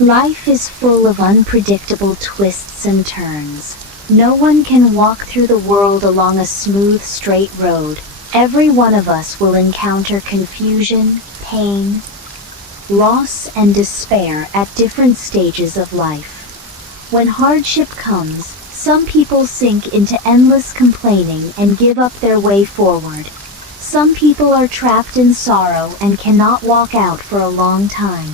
Life is full of unpredictable twists and turns. No one can walk through the world along a smooth, straight road. Every one of us will encounter confusion, pain, loss, and despair at different stages of life. When hardship comes, some people sink into endless complaining and give up their way forward. Some people are trapped in sorrow and cannot walk out for a long time.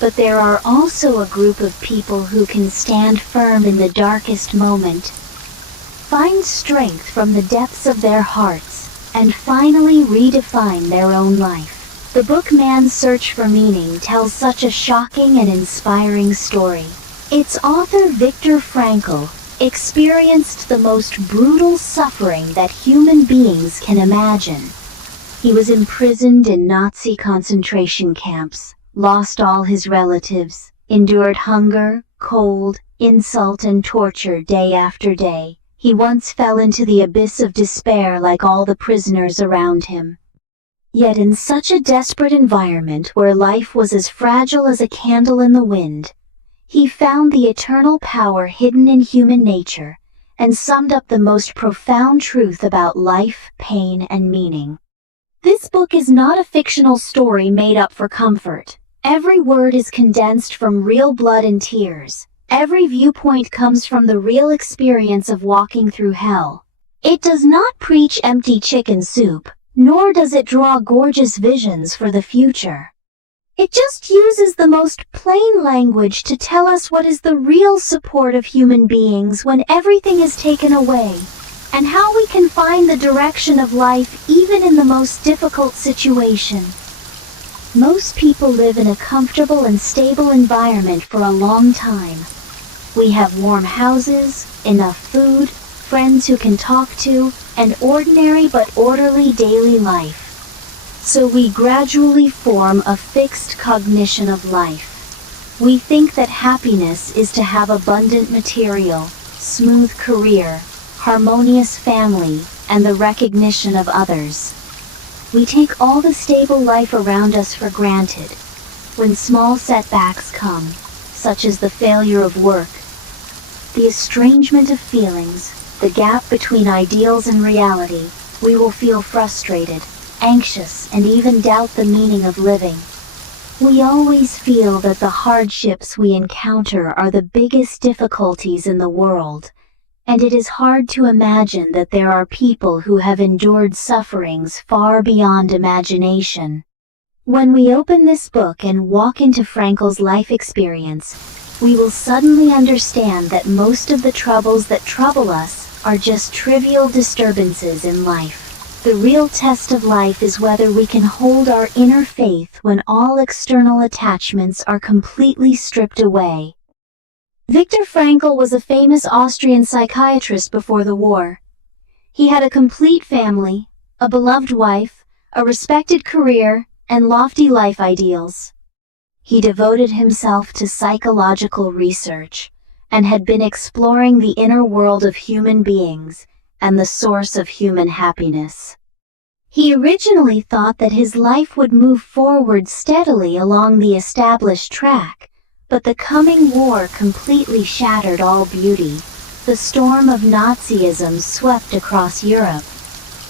But there are also a group of people who can stand firm in the darkest moment, find strength from the depths of their hearts, and finally redefine their own life. The book Man's Search for Meaning tells such a shocking and inspiring story. Its author, Viktor Frankl, experienced the most brutal suffering that human beings can imagine. He was imprisoned in Nazi concentration camps, lost all his relatives, endured hunger, cold, insult, and torture day after day. He once fell into the abyss of despair like all the prisoners around him. Yet in such a desperate environment where life was as fragile as a candle in the wind, he found the eternal power hidden in human nature and summed up the most profound truth about life, pain, and meaning. This book is not a fictional story made up for comfort. Every word is condensed from real blood and tears. Every viewpoint comes from the real experience of walking through hell. It does not preach empty chicken soup, nor does it draw gorgeous visions for the future. It just uses the most plain language to tell us what is the real support of human beings when everything is taken away, and how we can find the direction of life even in the most difficult situation. Most people live in a comfortable and stable environment for a long time. We have warm houses, enough food, friends who can talk to, an ordinary but orderly daily life. So we gradually form a fixed cognition of life. We think that happiness is to have abundant material, smooth career, harmonious family, and the recognition of others. We take all the stable life around us for granted. When small setbacks come, such as the failure of work, the estrangement of feelings, the gap between ideals and reality, we will feel frustrated, anxious, and even doubt the meaning of living. We always feel that the hardships we encounter are the biggest difficulties in the world, and it is hard to imagine that there are people who have endured sufferings far beyond imagination. When we open this book and walk into Frankl's life experience, we will suddenly understand that most of the troubles that trouble us are just trivial disturbances in life. The real test of life is whether we can hold our inner faith when all external attachments are completely stripped away. Viktor Frankl was a famous Austrian psychiatrist before the war. He had a complete family, a beloved wife, a respected career, and lofty life ideals. He devoted himself to psychological research and had been exploring the inner world of human beings and the source of human happiness. He originally thought that his life would move forward steadily along the established track, but the coming war completely shattered all beauty. The storm of Nazism swept across Europe.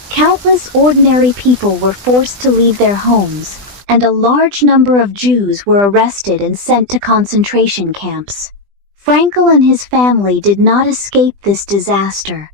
Countless ordinary people were forced to leave their homes, and a large number of Jews were arrested and sent to concentration camps. Frankl and his family did not escape this disaster.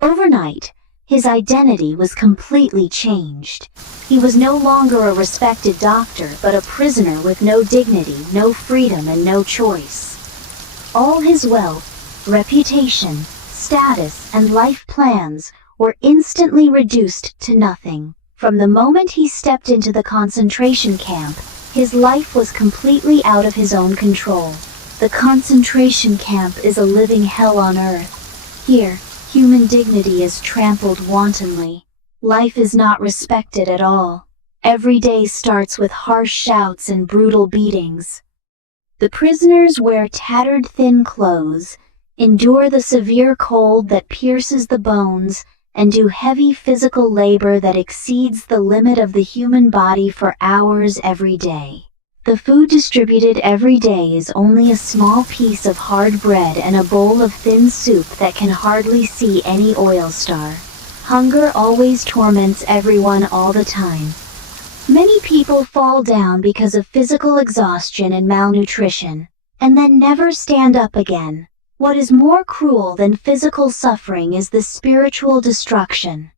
Overnight, his identity was completely changed. He was no longer a respected doctor, but a prisoner with no dignity, no freedom, and no choice. All his wealth, reputation, status, and life plans were instantly reduced to nothing. From the moment he stepped into the concentration camp, his life was completely out of his own control. The concentration camp is a living hell on earth. Here, human dignity is trampled wantonly. Life is not respected at all. Every day starts with harsh shouts and brutal beatings. The prisoners wear tattered thin clothes, endure the severe cold that pierces the bones, and do heavy physical labor that exceeds the limit of the human body for hours every day. The food distributed every day is only a small piece of hard bread and a bowl of thin soup that can hardly see any oil star. Hunger always torments everyone all the time. Many people fall down because of physical exhaustion and malnutrition, and then never stand up again. What is more cruel than physical suffering is the spiritual destruction.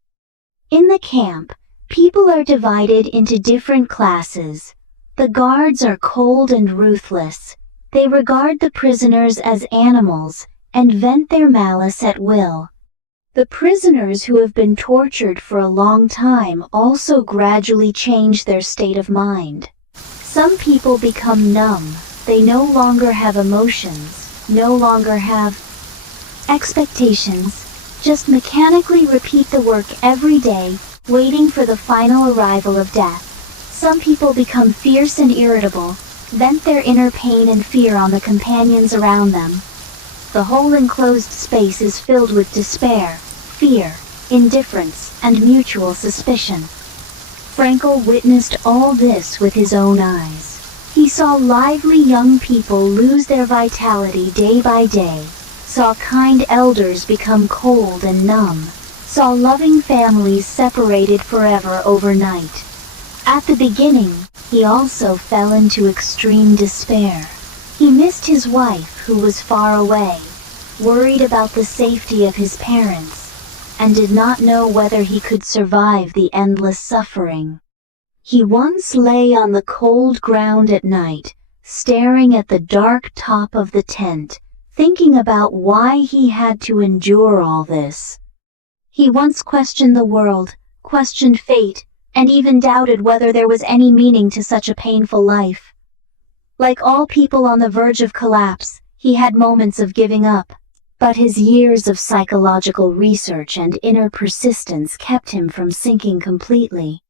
In the camp, people are divided into different classes. The guards are cold and ruthless. They regard the prisoners as animals and vent their malice at will. The prisoners who have been tortured for a long time also gradually change their state of mind. Some people become numb. They no longer have emotions, no longer have expectations, just mechanically repeat the work every day, waiting for the final arrival of death. Some people become fierce and irritable, vent their inner pain and fear on the companions around them. The whole enclosed space is filled with despair, fear, indifference, and mutual suspicion. Frankl witnessed all this with his own eyes. He saw lively young people lose their vitality day by day, saw kind elders become cold and numb, saw loving families separated forever overnight. At the beginning, he also fell into extreme despair. He missed his wife, who was far away, worried about the safety of his parents, and did not know whether he could survive the endless suffering. He once lay on the cold ground at night, staring at the dark top of the tent, thinking about why he had to endure all this. He once questioned the world, questioned fate, and even doubted whether there was any meaning to such a painful life. Like all people on the verge of collapse, he had moments of giving up, but his years of psychological research and inner persistence kept him from sinking completely.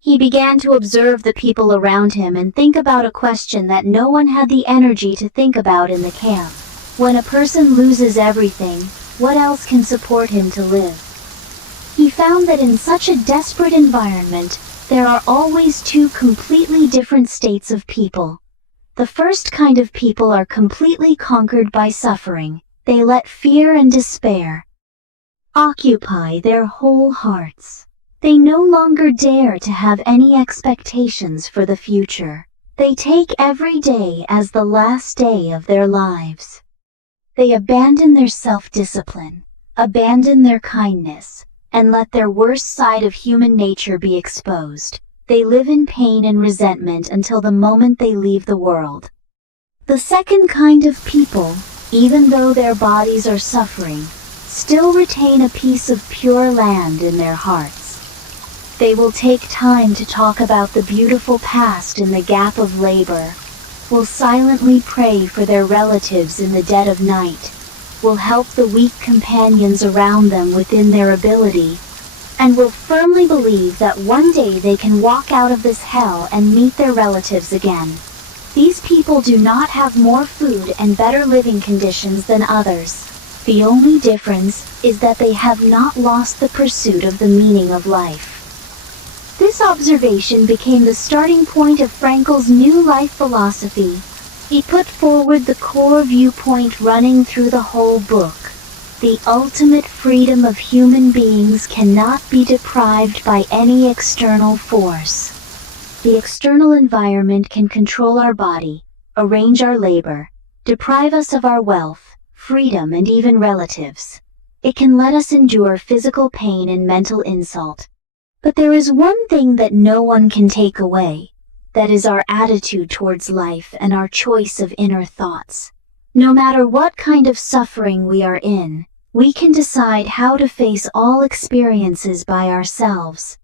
He began to observe the people around him and think about a question that no one had the energy to think about in the camp. When a person loses everything, what else can support him to live? He found that in such a desperate environment, there are always two completely different states of people. The first kind of people are completely conquered by suffering. They let fear and despair occupy their whole hearts. They no longer dare to have any expectations for the future. They take every day as the last day of their lives. They abandon their self-discipline, abandon their kindness, and let their worst side of human nature be exposed. They live in pain and resentment until the moment they leave the world. The second kind of people, even though their bodies are suffering, still retain a piece of pure land in their hearts. They will take time to talk about the beautiful past in the gap of labor, will silently pray for their relatives in the dead of night, will help the weak companions around them within their ability, and will firmly believe that one day they can walk out of this hell and meet their relatives again. These people do not have more food and better living conditions than others. The only difference is that they have not lost the pursuit of the meaning of life. This observation became the starting point of Frankl's new life philosophy. He put forward the core viewpoint running through the whole book. The ultimate freedom of human beings cannot be deprived by any external force. The external environment can control our body, arrange our labor, deprive us of our wealth, freedom, and even relatives. It can let us endure physical pain and mental insult. But there is one thing that no one can take away. That is our attitude towards life and our choice of inner thoughts. No matter what kind of suffering we are in, we can decide how to face all experiences by ourselves.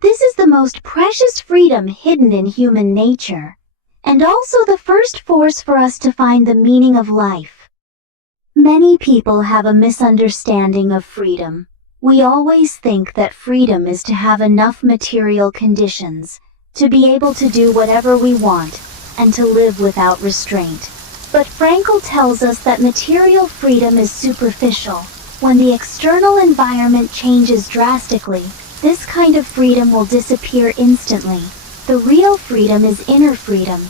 This is the most precious freedom hidden in human nature, and also the first force for us to find the meaning of life. Many people have a misunderstanding of freedom. We always think that freedom is to have enough material conditions, to be able to do whatever we want, and to live without restraint. But Frankl tells us that material freedom is superficial. When the external environment changes drastically, this kind of freedom will disappear instantly. The real freedom is inner freedom.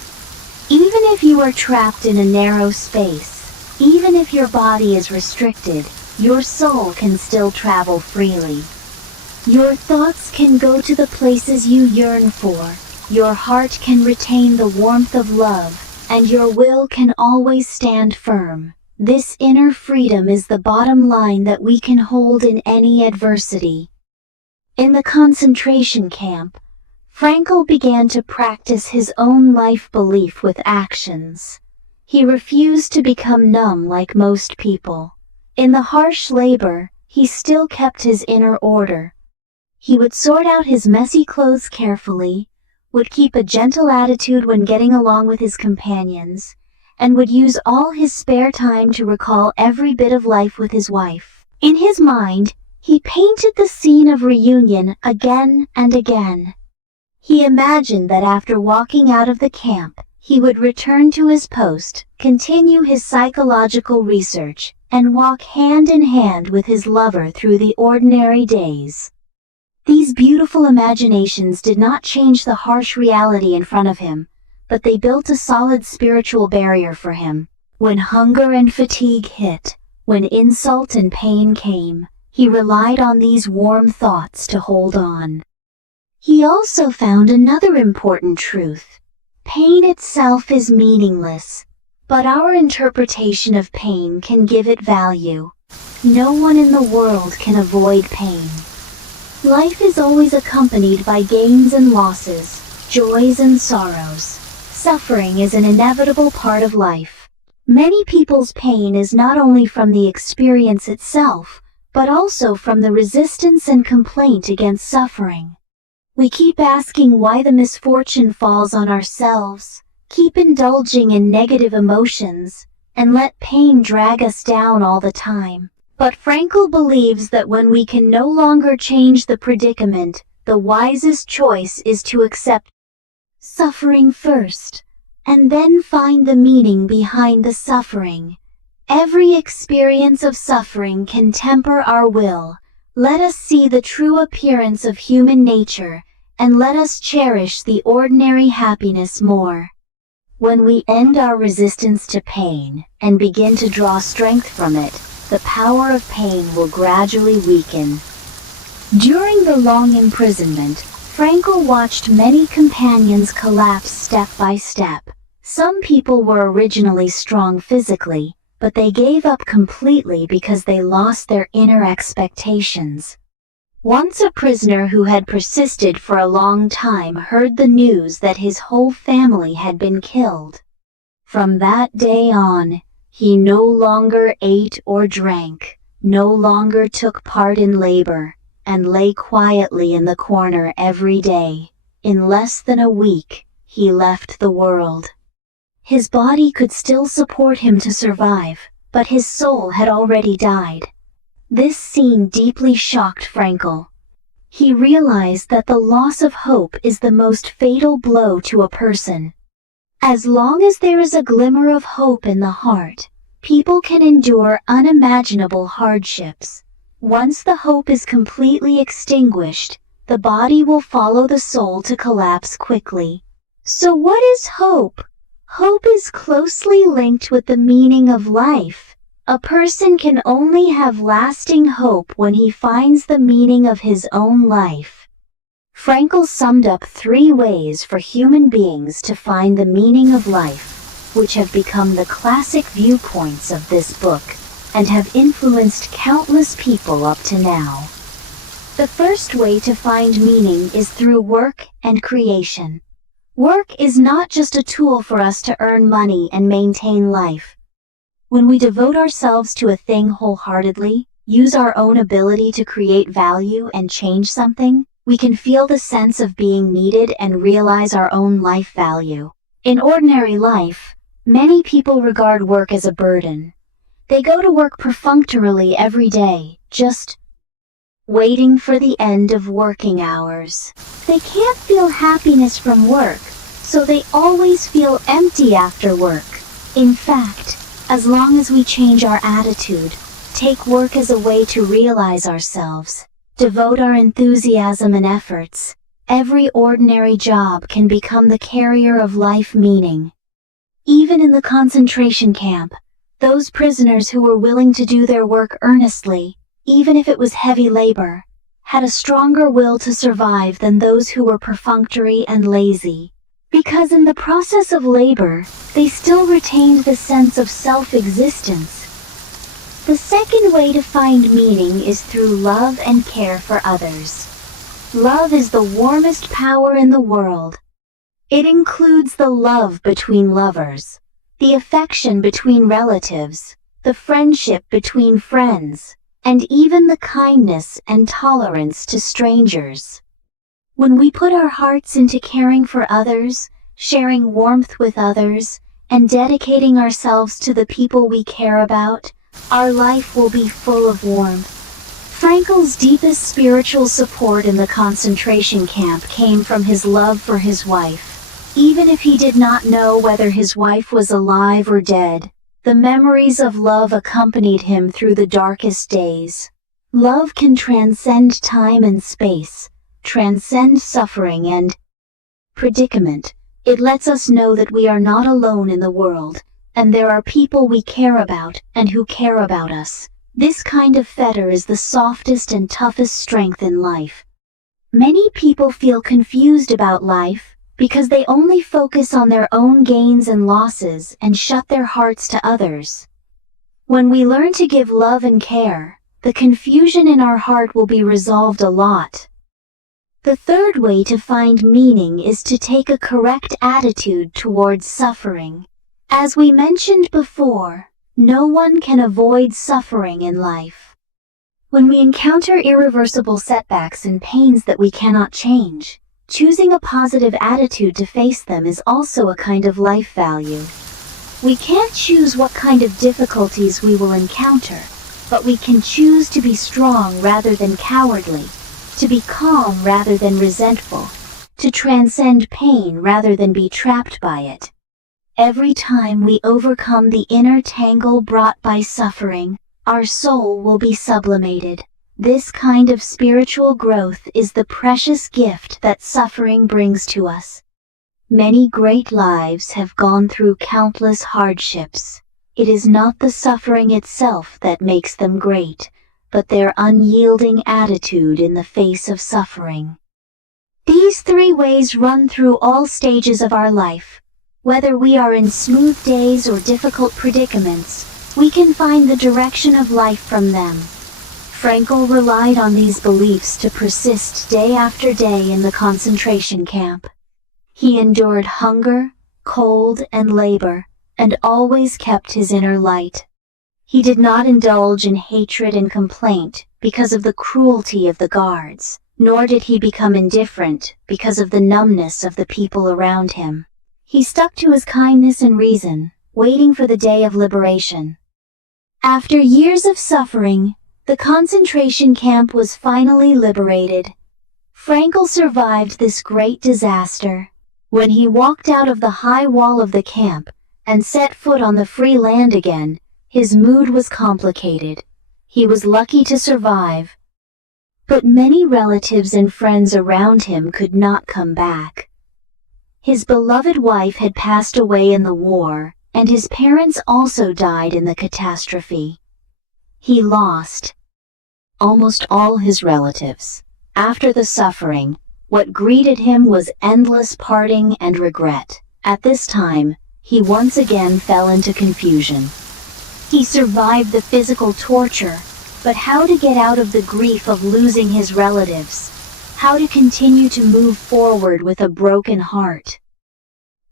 Even if you are trapped in a narrow space, even if your body is restricted, your soul can still travel freely. Your thoughts can go to the places you yearn for, your heart can retain the warmth of love, and your will can always stand firm. This inner freedom is the bottom line that we can hold in any adversity. In the concentration camp, Frankl began to practice his own life belief with actions. He refused to become numb like most people. In the harsh labor, he still kept his inner order. He would sort out his messy clothes carefully, would keep a gentle attitude when getting along with his companions, and would use all his spare time to recall every bit of life with his wife. In his mind, he painted the scene of reunion again and again. He imagined that after walking out of the camp, he would return to his post, continue his psychological research, and walk hand in hand with his lover through the ordinary days. These beautiful imaginations did not change the harsh reality in front of him, but they built a solid spiritual barrier for him. When hunger and fatigue hit, when insult and pain came, he relied on these warm thoughts to hold on. He also found another important truth. Pain itself is meaningless, but our interpretation of pain can give it value. No one in the world can avoid pain. Life is always accompanied by gains and losses, joys and sorrows. Suffering is an inevitable part of life. Many people's pain is not only from the experience itself, but also from the resistance and complaint against suffering. We keep asking why the misfortune falls on ourselves, keep indulging in negative emotions, and let pain drag us down all the time. But Frankl believes that when we can no longer change the predicament, the wisest choice is to accept suffering first, and then find the meaning behind the suffering. Every experience of suffering can temper our will. Let us see the true appearance of human nature, and let us cherish the ordinary happiness more. When we end our resistance to pain, and begin to draw strength from it, the power of pain will gradually weaken. During the long imprisonment, Frankl watched many companions collapse step by step. Some people were originally strong physically, but they gave up completely because they lost their inner expectations. Once a prisoner who had persisted for a long time heard the news that his whole family had been killed. From that day on, he no longer ate or drank, no longer took part in labor, and lay quietly in the corner every day. In less than a week, he left the world. His body could still support him to survive, but his soul had already died. This scene deeply shocked Frankl. He realized that the loss of hope is the most fatal blow to a person. As long as there is a glimmer of hope in the heart, people can endure unimaginable hardships. Once the hope is completely extinguished, the body will follow the soul to collapse quickly. So what is hope? Hope is closely linked with the meaning of life. A person can only have lasting hope when he finds the meaning of his own life. Frankl summed up 3 ways for human beings to find the meaning of life, which have become the classic viewpoints of this book, and have influenced countless people up to now. The first way to find meaning is through work and creation. Work is not just a tool for us to earn money and maintain life. When we devote ourselves to a thing wholeheartedly, use our own ability to create value and change something, we can feel the sense of being needed and realize our own life value. In ordinary life, many people regard work as a burden. They go to work perfunctorily every day, just waiting for the end of working hours. They can't feel happiness from work, so they always feel empty after work. In fact, as long as we change our attitude, take work as a way to realize ourselves, devote our enthusiasm and efforts, Every ordinary job can become the carrier of life meaning. Even in the concentration camp, those prisoners who were willing to do their work earnestly, even if it was heavy labor, had a stronger will to survive than those who were perfunctory and lazy. Because in the process of labor, they still retained the sense of self-existence. The second way to find meaning is through love and care for others. Love is the warmest power in the world. It includes the love between lovers, the affection between relatives, the friendship between friends, and even the kindness and tolerance to strangers. When we put our hearts into caring for others, sharing warmth with others, and dedicating ourselves to the people we care about, our life will be full of warmth. Frankl's deepest spiritual support in the concentration camp came from his love for his wife. Even if he did not know whether his wife was alive or dead, the memories of love accompanied him through the darkest days. Love can transcend time and space, transcend suffering and predicament. It lets us know that we are not alone in the world, and there are people we care about and who care about us. This kind of fetter is the softest and toughest strength in life. Many people feel confused about life because they only focus on their own gains and losses and shut their hearts to others. When we learn to give love and care, the confusion in our heart will be resolved a lot. The third way to find meaning is to take a correct attitude towards suffering. As we mentioned before, no one can avoid suffering in life. When we encounter irreversible setbacks and pains that we cannot change, choosing a positive attitude to face them is also a kind of life value. We can't choose what kind of difficulties we will encounter, but we can choose to be strong rather than cowardly, to be calm rather than resentful, to transcend pain rather than be trapped by it. Every time we overcome the inner tangle brought by suffering, our soul will be sublimated. This kind of spiritual growth is the precious gift that suffering brings to us. Many great lives have gone through countless hardships. It is not the suffering itself that makes them great, but their unyielding attitude in the face of suffering. These three ways run through all stages of our life. Whether we are in smooth days or difficult predicaments, we can find the direction of life from them. Frankl relied on these beliefs to persist day after day in the concentration camp. He endured hunger, cold, and labor, and always kept his inner light. He did not indulge in hatred and complaint because of the cruelty of the guards, nor did he become indifferent because of the numbness of the people around him. He stuck to his kindness and reason, waiting for the day of liberation. After years of suffering, the concentration camp was finally liberated. Frankl survived this great disaster. When he walked out of the high wall of the camp and set foot on the free land again, his mood was complicated. He was lucky to survive. But many relatives and friends around him could not come back. His beloved wife had passed away in the war, and his parents also died in the catastrophe. He lost almost all his relatives. After the suffering, what greeted him was endless parting and regret. At this time, he once again fell into confusion. He survived the physical torture, but how to get out of the grief of losing his relatives? How to continue to move forward with a broken heart?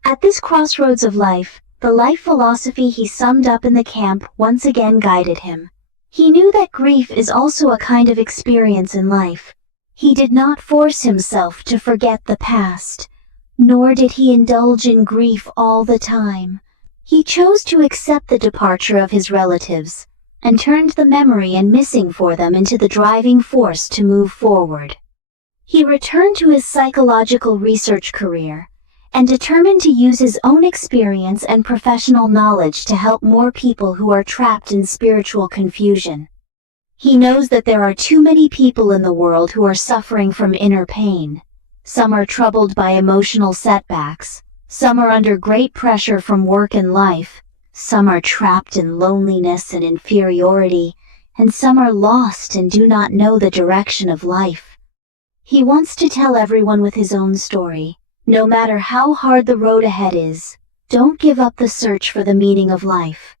At this crossroads of life, the life philosophy he summed up in the camp once again guided him. He knew that grief is also a kind of experience in life. He did not force himself to forget the past, nor did he indulge in grief all the time. He chose to accept the departure of his relatives, and turned the memory and missing for them into the driving force to move forward. He returned to his psychological research career, and determined to use his own experience and professional knowledge to help more people who are trapped in spiritual confusion. He knows that there are too many people in the world who are suffering from inner pain. Some are troubled by emotional setbacks. Some are under great pressure from work and life. Some are trapped in loneliness and inferiority, and some are lost and do not know the direction of life. He wants to tell everyone with his own story, no matter how hard the road ahead is, don't give up the search for the meaning of life.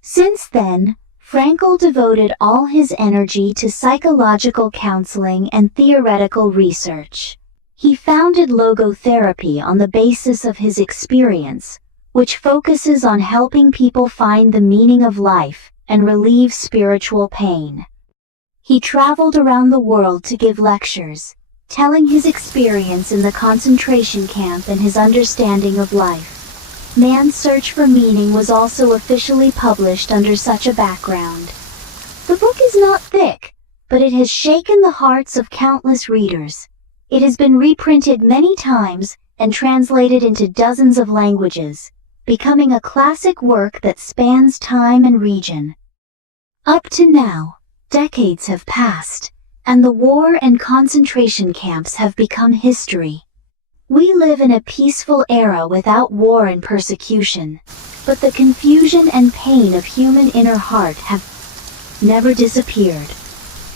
Since then, Frankl devoted all his energy to psychological counseling and theoretical research. He founded logotherapy on the basis of his experience, which focuses on helping people find the meaning of life and relieve spiritual pain. He traveled around the world to give lectures, telling his experience in the concentration camp and his understanding of life. Man's Search for Meaning was also officially published under such a background. The book is not thick, but it has shaken the hearts of countless readers. It has been reprinted many times and translated into dozens of languages, becoming a classic work that spans time and region. Up to now, decades have passed, and the war and concentration camps have become history. We live in a peaceful era without war and persecution, but the confusion and pain of human inner heart have never disappeared.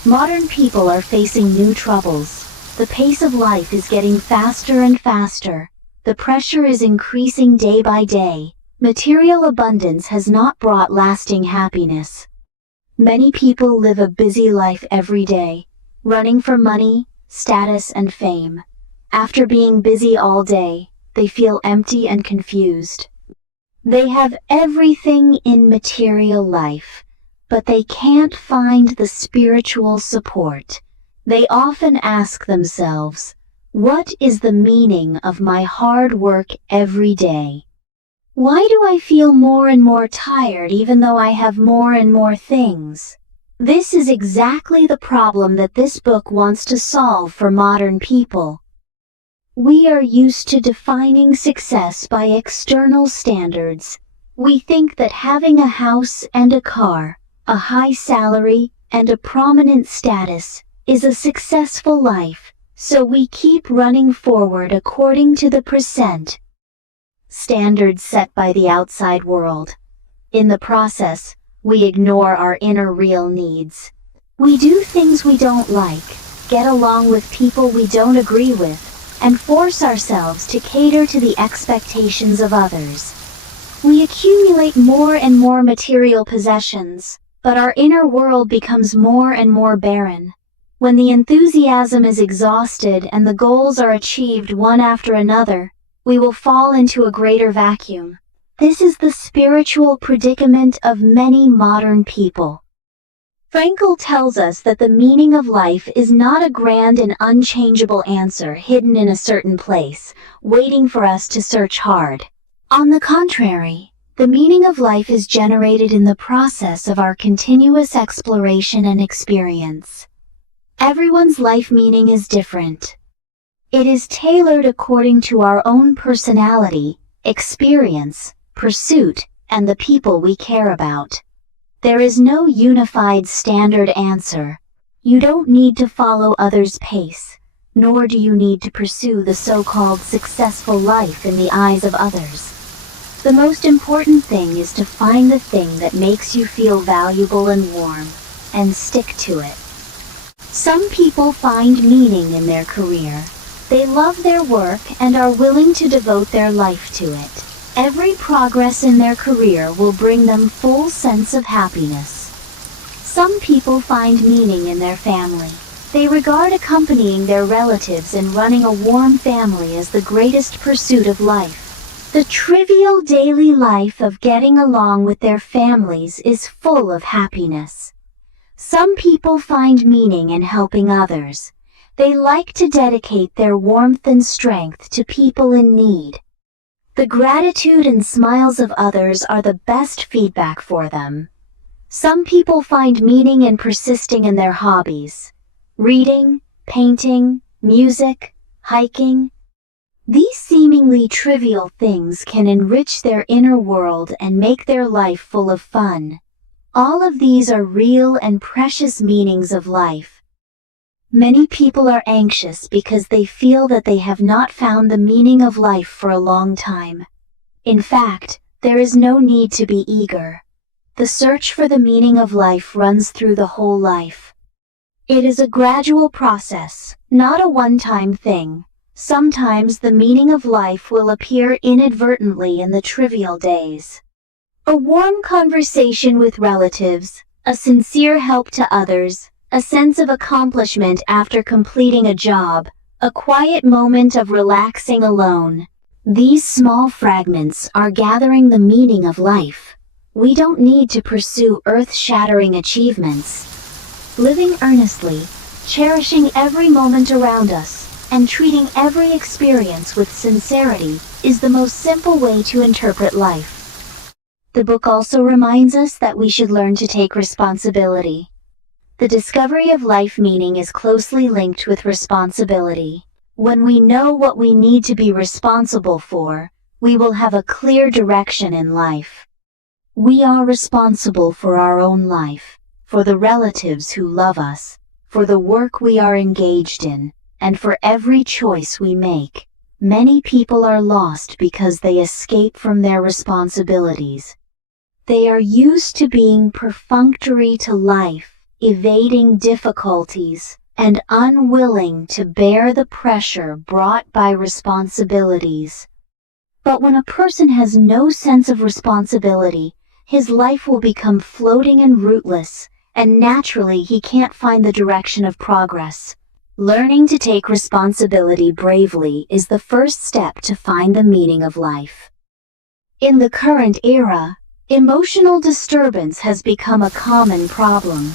Modern people are facing new troubles. The pace of life is getting faster and faster. The pressure is increasing day by day. Material abundance has not brought lasting happiness. Many people live a busy life every day, running for money, status, and fame. After being busy all day, they feel empty and confused. They have everything in material life, but they can't find the spiritual support. They often ask themselves, what is the meaning of my hard work every day? Why do I feel more and more tired even though I have more and more things? This is exactly the problem that this book wants to solve for modern people. We are used to defining success by external standards. We think that having a house and a car, a high salary, and a prominent status is a successful life, so we keep running forward according to the percent standards set by the outside world. In the process, we ignore our inner real needs. We do things we don't like, get along with people we don't agree with, and force ourselves to cater to the expectations of others. We accumulate more and more material possessions, but our inner world becomes more and more barren. When the enthusiasm is exhausted and the goals are achieved one after another, we will fall into a greater vacuum. This is the spiritual predicament of many modern people. Frankl tells us that the meaning of life is not a grand and unchangeable answer hidden in a certain place, waiting for us to search hard. On the contrary, the meaning of life is generated in the process of our continuous exploration and experience. Everyone's life meaning is different. It is tailored according to our own personality, experience, pursuit, and the people we care about. There is no unified standard answer. You don't need to follow others' pace, nor do you need to pursue the so-called successful life in the eyes of others. The most important thing is to find the thing that makes you feel valuable and warm, and stick to it. Some people find meaning in their career. They love their work and are willing to devote their life to it. Every progress in their career will bring them full sense of happiness. Some people find meaning in their family. They regard accompanying their relatives and running a warm family as the greatest pursuit of life. The trivial daily life of getting along with their families is full of happiness. Some people find meaning in helping others. They like to dedicate their warmth and strength to people in need. The gratitude and smiles of others are the best feedback for them. Some people find meaning in persisting in their hobbies. Reading, painting, music, hiking. These seemingly trivial things can enrich their inner world and make their life full of fun. All of these are real and precious meanings of life. Many people are anxious because they feel that they have not found the meaning of life for a long time. In fact, there is no need to be eager. The search for the meaning of life runs through the whole life. It is a gradual process, not a one-time thing. Sometimes the meaning of life will appear inadvertently in the trivial days. A warm conversation with relatives, a sincere help to others, a sense of accomplishment after completing a job, a quiet moment of relaxing alone. These small fragments are gathering the meaning of life. We don't need to pursue earth-shattering achievements. Living earnestly, cherishing every moment around us, and treating every experience with sincerity is the most simple way to interpret life. The book also reminds us that we should learn to take responsibility. The discovery of life meaning is closely linked with responsibility. When we know what we need to be responsible for, we will have a clear direction in life. We are responsible for our own life, for the relatives who love us, for the work we are engaged in, and for every choice we make. Many people are lost because they escape from their responsibilities. They are used to being perfunctory to life, evading difficulties, and unwilling to bear the pressure brought by responsibilities. But when a person has no sense of responsibility, his life will become floating and rootless, and naturally he can't find the direction of progress. Learning to take responsibility bravely is the first step to find the meaning of life. In the current era, emotional disturbance has become a common problem.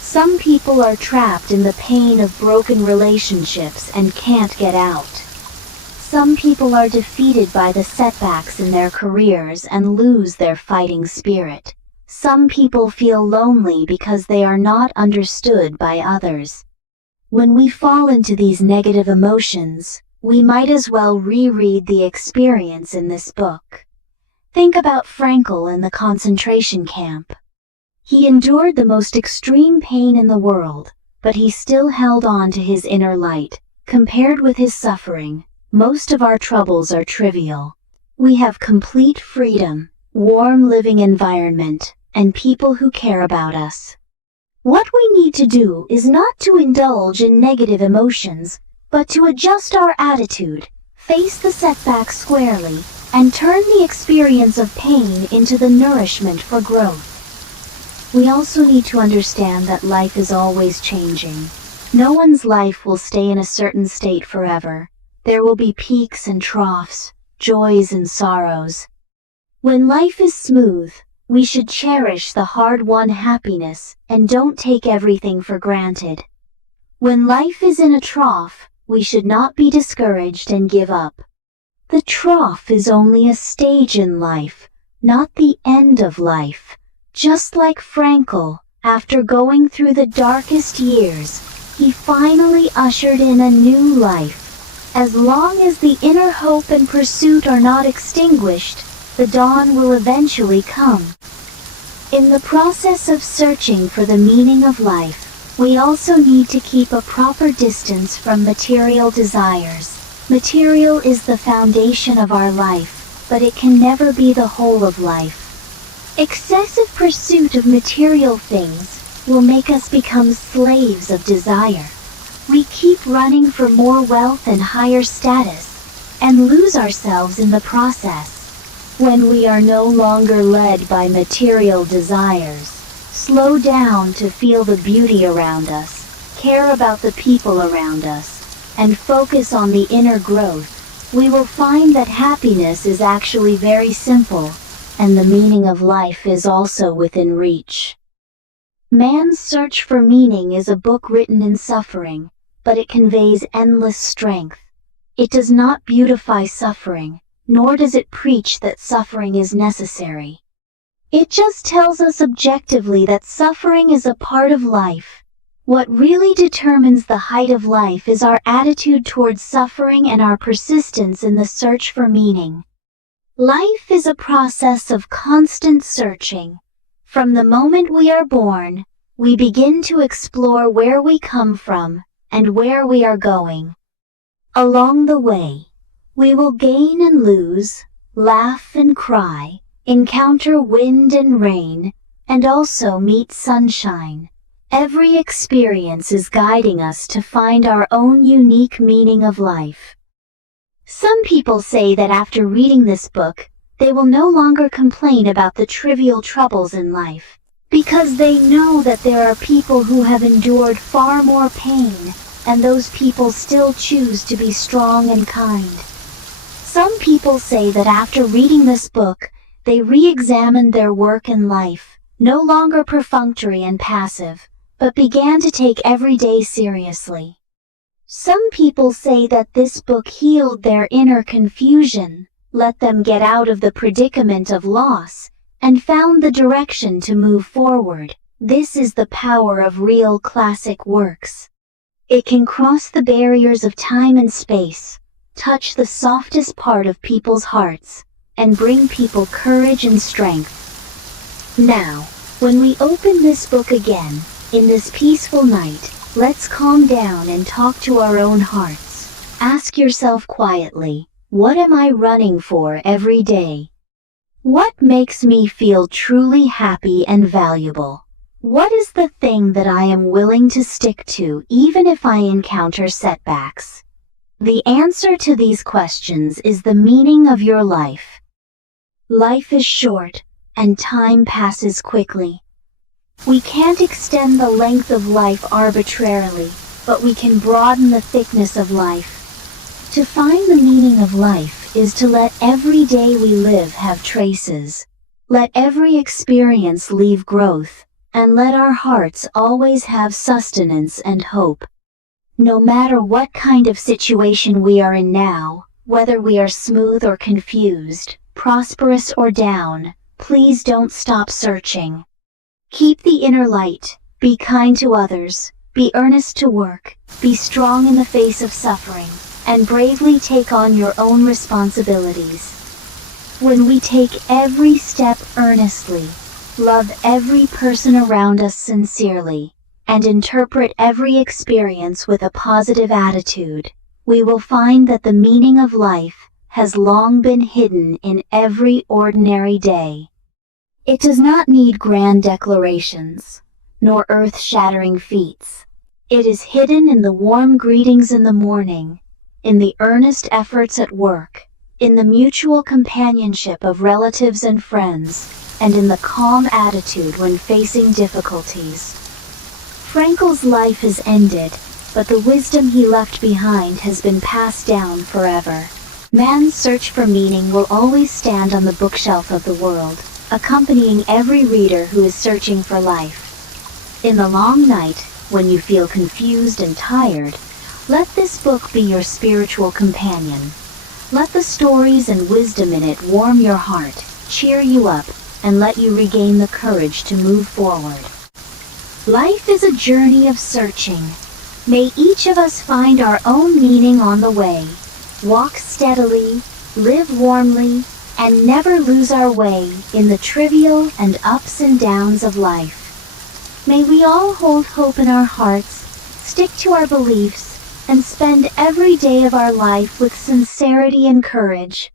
Some people are trapped in the pain of broken relationships and can't get out. Some people are defeated by the setbacks in their careers and lose their fighting spirit. Some people feel lonely because they are not understood by others. When we fall into these negative emotions, we might as well reread the experience in this book. Think about Frankl in the concentration camp. He endured the most extreme pain in the world, but he still held on to his inner light. Compared with his suffering, most of our troubles are trivial. We have complete freedom, warm living environment, and people who care about us. What we need to do is not to indulge in negative emotions, but to adjust our attitude, face the setback squarely, and turn the experience of pain into the nourishment for growth. We also need to understand that life is always changing. No one's life will stay in a certain state forever. There will be peaks and troughs, joys and sorrows. When life is smooth, we should cherish the hard-won happiness and don't take everything for granted. When life is in a trough, we should not be discouraged and give up. The trough is only a stage in life, not the end of life. Just like Frankl, after going through the darkest years, he finally ushered in a new life. As long as the inner hope and pursuit are not extinguished, the dawn will eventually come. In the process of searching for the meaning of life, we also need to keep a proper distance from material desires. Material is the foundation of our life, but it can never be the whole of life. Excessive pursuit of material things will make us become slaves of desire. We keep running for more wealth and higher status, and lose ourselves in the process. When we are no longer led by material desires, slow down to feel the beauty around us, care about the people around us, and focus on the inner growth, we will find that happiness is actually very simple, and the meaning of life is also within reach. Man's Search for Meaning is a book written in suffering, but it conveys endless strength. It does not beautify suffering, nor does it preach that suffering is necessary. It just tells us objectively that suffering is a part of life. What really determines the height of life is our attitude towards suffering and our persistence in the search for meaning. Life is a process of constant searching. From the moment we are born, we begin to explore where we come from, and where we are going. Along the way, we will gain and lose, laugh and cry, encounter wind and rain, and also meet sunshine. Every experience is guiding us to find our own unique meaning of life. Some people say that after reading this book, they will no longer complain about the trivial troubles in life, because they know that there are people who have endured far more pain, and those people still choose to be strong and kind. Some people say that after reading this book, they re-examined their work and life, no longer perfunctory and passive, but began to take every day seriously. Some people say that this book healed their inner confusion, let them get out of the predicament of loss, and found the direction to move forward. This is the power of real classic works. It can cross the barriers of time and space, touch the softest part of people's hearts, and bring people courage and strength. Now, when we open this book again, in this peaceful night, let's calm down and talk to our own hearts. Ask yourself quietly, what am I running for every day? What makes me feel truly happy and valuable? What is the thing that I am willing to stick to even if I encounter setbacks? The answer to these questions is the meaning of your life. Life is short, and time passes quickly. We can't extend the length of life arbitrarily, but we can broaden the thickness of life. To find the meaning of life is to let every day we live have traces. Let every experience leave growth, and let our hearts always have sustenance and hope. No matter what kind of situation we are in now, whether we are smooth or confused, prosperous or down, please don't stop searching. Keep the inner light, be kind to others, be earnest to work, be strong in the face of suffering, and bravely take on your own responsibilities. When we take every step earnestly, love every person around us sincerely, and interpret every experience with a positive attitude, we will find that the meaning of life has long been hidden in every ordinary day. It does not need grand declarations, nor earth-shattering feats. It is hidden in the warm greetings in the morning, in the earnest efforts at work, in the mutual companionship of relatives and friends, and in the calm attitude when facing difficulties. Frankl's life has ended, but the wisdom he left behind has been passed down forever. Man's search for meaning will always stand on the bookshelf of the world, accompanying every reader who is searching for life. In the long night, when you feel confused and tired, let this book be your spiritual companion. Let the stories and wisdom in it warm your heart, cheer you up, and let you regain the courage to move forward. Life is a journey of searching. May each of us find our own meaning on the way. Walk steadily, live warmly, and never lose our way in the trivial and ups and downs of life. May we all hold hope in our hearts, stick to our beliefs, and spend every day of our life with sincerity and courage.